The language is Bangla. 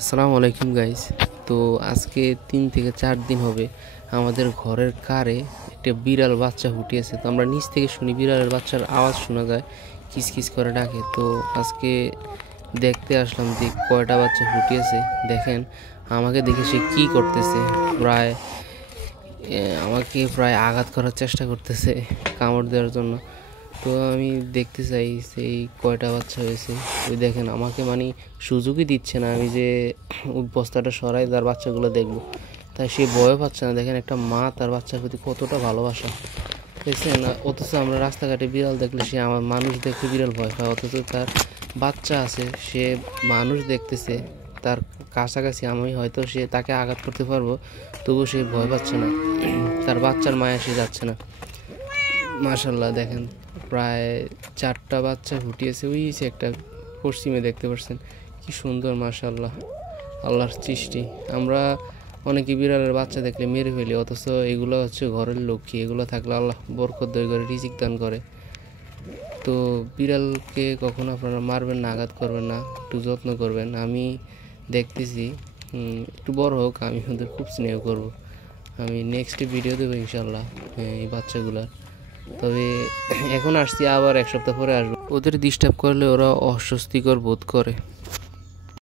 আসসালামু আলাইকুম গাইস। তো আজকে 3 থেকে 4 দিন হবে আমাদের ঘরের কারে একটা বিড়াল বাচ্চা ফুটিয়েছে। তো আমরা নিচ থেকে শুনি বিড়ালের বাচ্চার আওয়াজ শোনা যায়, কিচকিচ করে ডাকে। তো আজকে দেখতে আসলাম যে কয়টা বাচ্চা ফুটিয়েছে। দেখেন আমাকে দেখে সে কি করতেছে, প্রায় আমাকে প্রায় আঘাত করার চেষ্টা করতেছে কামড় দেওয়ার জন্য। তো আমি দেখতে চাই সেই কয়টা বাচ্চা হয়েছে। ওই দেখেন আমাকে মানে সুযোগই দিচ্ছে না আমি যে ওই বস্তাটা সরাই তার বাচ্চাগুলো দেখবো, তাই সে ভয় পাচ্ছে না। দেখেন একটা মা তার বাচ্চার প্রতি কতটা ভালোবাসা, দেখছেন। অথচ আমরা রাস্তাঘাটে বিড়াল দেখলে সে আমার মানুষ দেখলে বিড়াল ভয় পায়, অথচ তার বাচ্চা আছে, সে মানুষ দেখতেছে তার কাছাকাছি, আমি হয়তো সে তাকে আঘাত করতে পারবো, তবুও সে ভয় পাচ্ছে না, তার বাচ্চার মায়া সে যাচ্ছে না। মাশাল্লাহ দেখেন প্রায় 4টা বাচ্চা ফুটিয়েছে। ওই যে একটা পশ্চিমে দেখতে পাচ্ছেন, কি সুন্দর মাশাল্লাহ, আল্লাহর সৃষ্টি। আমরা অনেকে বিড়ালের বাচ্চা দেখলে মেরে ফেলি, অথচ এগুলো হচ্ছে ঘরের লক্ষ্মী, এগুলো থাকলে আল্লাহ বরকত দয় করে, রিজিক দান করে। তো বিড়ালকে কখনো আপনারা মারবেন না, আঘাত করবেন না, একটু যত্ন করবেন। আমি দেখতেছি একটু বড় হোক, আমি ওদের খুব স্নেহ করব। আমি নেক্সট ভিডিও দেবো ইনশাল্লাহ এই বাচ্চাগুলার। তবে এখন আসছি, আবার 1 সপ্তাহ পরে আসবো। ওদের ডিস্টার্ব করলে ওরা অস্বস্তিকর বোধ করে।